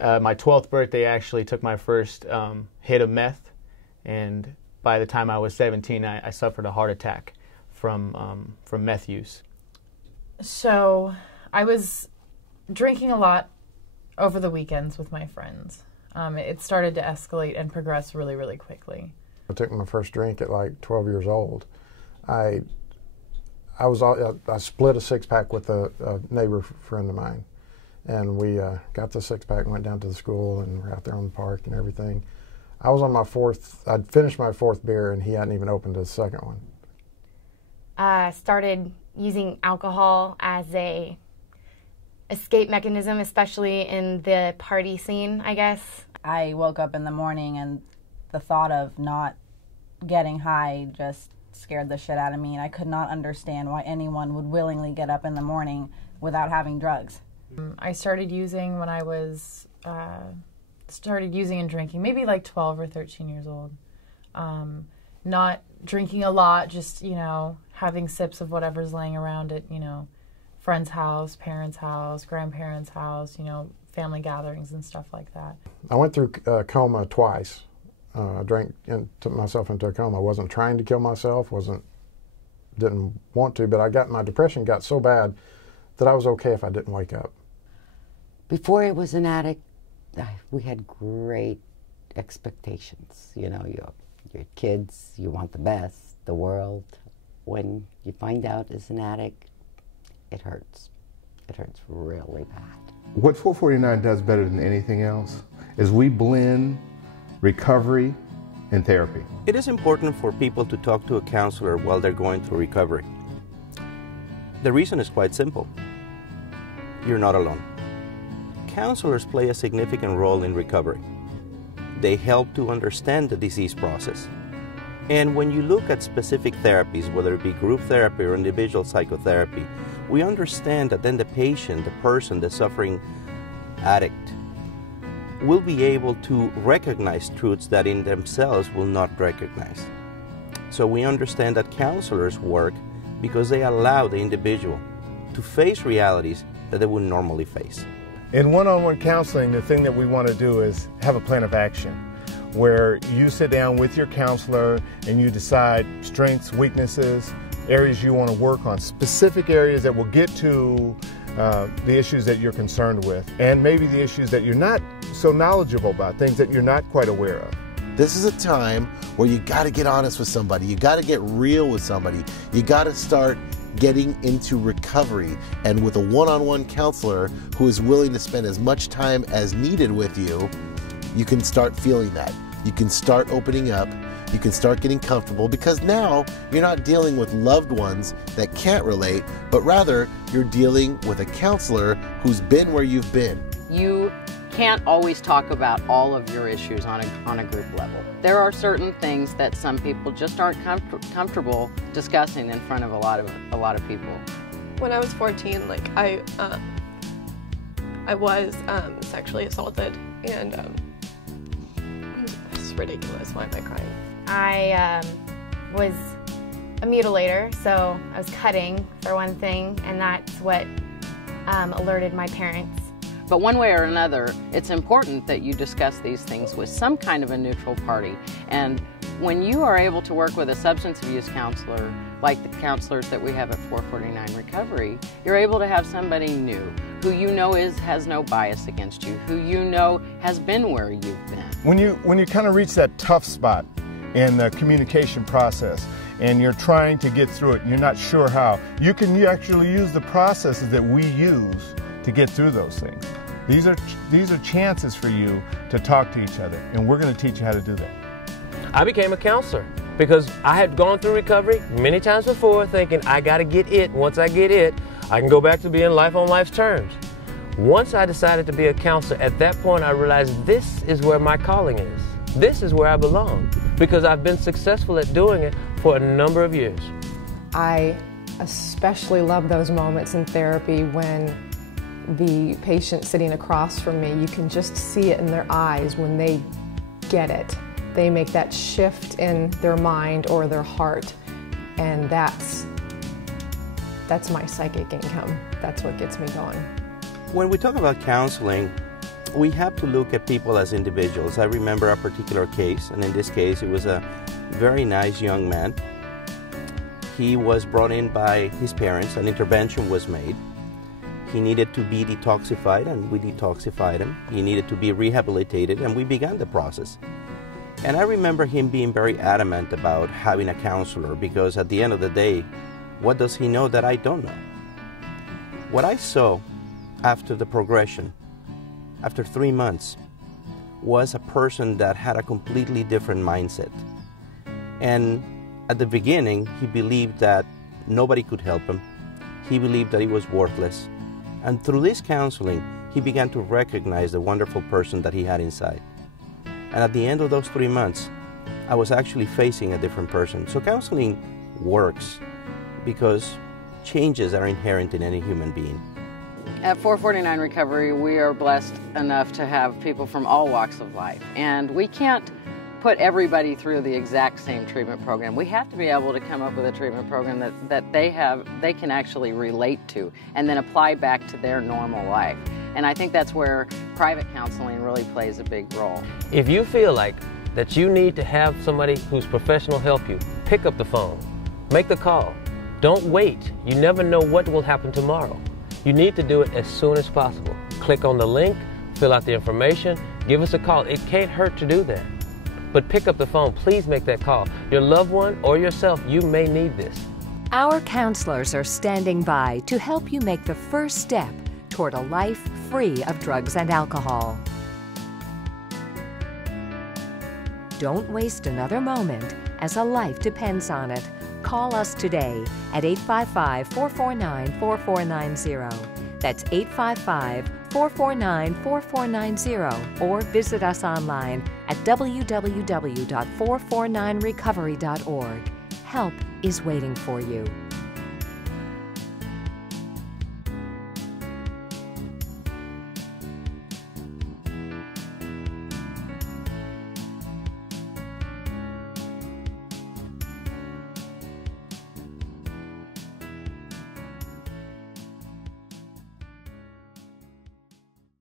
my 12th birthday, I actually took my first hit of meth, and by the time I was 17, I suffered a heart attack from meth use. So I was drinking a lot over the weekends with my friends. It started to escalate and progress really, really quickly. I took my first drink at like 12 years old. I split a six-pack with a neighbor friend of mine, and we got the six-pack and went down to the school and were out there on the park and everything. I was on my I'd finished my fourth beer and he hadn't even opened his second one. Started using alcohol as a escape mechanism, especially in the party scene, I guess. I woke up in the morning and the thought of not getting high just scared the shit out of me, and I could not understand why anyone would willingly get up in the morning without having drugs. I started using when I was started using and drinking, maybe like 12 or 13 years old. Not drinking a lot, just, you know, having sips of whatever's laying around at, you know, friend's house, parents' house, grandparents' house, you know, family gatherings and stuff like that. I went through coma twice. I drank and took myself into a coma. I wasn't trying to kill myself, didn't want to, but my depression got so bad that I was okay if I didn't wake up. Before I was an addict, we had great expectations. You know, your kids, you want the best, the world. When you find out as an addict, it hurts. It hurts really bad. What 449 does better than anything else is we blend recovery and therapy. It is important for people to talk to a counselor while they're going through recovery. The reason is quite simple. You're not alone. Counselors play a significant role in recovery. They help to understand the disease process. And when you look at specific therapies, whether it be group therapy or individual psychotherapy, we understand that then the patient, the person, the suffering addict, will be able to recognize truths that in themselves will not recognize. So we understand that counselors work because they allow the individual to face realities that they would normally face. In one-on-one counseling, the thing that we want to do is have a plan of action where you sit down with your counselor and you decide strengths, weaknesses, areas you want to work on, specific areas that will get to the issues that you're concerned with, and maybe the issues that you're not so knowledgeable about, things that you're not quite aware of. This is a time where you got to get honest with somebody. You got to get real with somebody. You got to start getting into recovery, and with a one-on-one counselor who is willing to spend as much time as needed with you, you can start feeling that. You can start opening up. You can start getting comfortable, because now you're not dealing with loved ones that can't relate, but rather you're dealing with a counselor who's been where you've been. You can't always talk about all of your issues on a group level. There are certain things that some people just aren't comfortable discussing in front of a lot of people. When I was 14, like I was sexually assaulted, and it's ridiculous. Why am I crying? I was a mutilator, so I was cutting for one thing, and that's what alerted my parents. But one way or another, it's important that you discuss these things with some kind of a neutral party. And when you are able to work with a substance abuse counselor, like the counselors that we have at 449 Recovery, you're able to have somebody new, who you know has no bias against you, who you know has been where you've been. When you kind of reach that tough spot in the communication process, and you're trying to get through it, and you're not sure how, you actually use the processes that we use to get through those things. These are chances for you to talk to each other, and we're going to teach you how to do that. I became a counselor because I had gone through recovery many times before, thinking I got to get it. Once I get it, I can go back to being life on life's terms. Once I decided to be a counselor, at that point I realized this is where my calling is. This is where I belong, because I've been successful at doing it for a number of years. I especially love those moments in therapy when the patient sitting across from me, you can just see it in their eyes when they get it. They make that shift in their mind or their heart, and that's my psychic income. That's what gets me going. When we talk about counseling, we have to look at people as individuals. I remember a particular case, and in this case, it was a very nice young man. He was brought in by his parents. An intervention was made. He needed to be detoxified, and we detoxified him. He needed to be rehabilitated, and we began the process. And I remember him being very adamant about having a counselor, because at the end of the day, what does he know that I don't know? What I saw after the progression, after 3 months, was a person that had a completely different mindset. And at the beginning, he believed that nobody could help him. He believed that he was worthless. And through this counseling, he began to recognize the wonderful person that he had inside. And at the end of those 3 months, I was actually facing a different person. So counseling works because changes are inherent in any human being. At 449 Recovery, we are blessed enough to have people from all walks of life. And we can't put everybody through the exact same treatment program. We have to be able to come up with a treatment program that they can actually relate to and then apply back to their normal life. And I think that's where private counseling really plays a big role. If you feel like that you need to have somebody who's professional help you, pick up the phone. Make the call. Don't wait. You never know what will happen tomorrow. You need to do it as soon as possible. Click on the link, fill out the information, give us a call. It can't hurt to do that. But pick up the phone. Please make that call. Your loved one or yourself, you may need this. Our counselors are standing by to help you make the first step toward a life free of drugs and alcohol. Don't waste another moment, as a life depends on it. Call us today at 855-449-4490. That's 855-449-4490, or visit us online at www.449recovery.org. Help is waiting for you.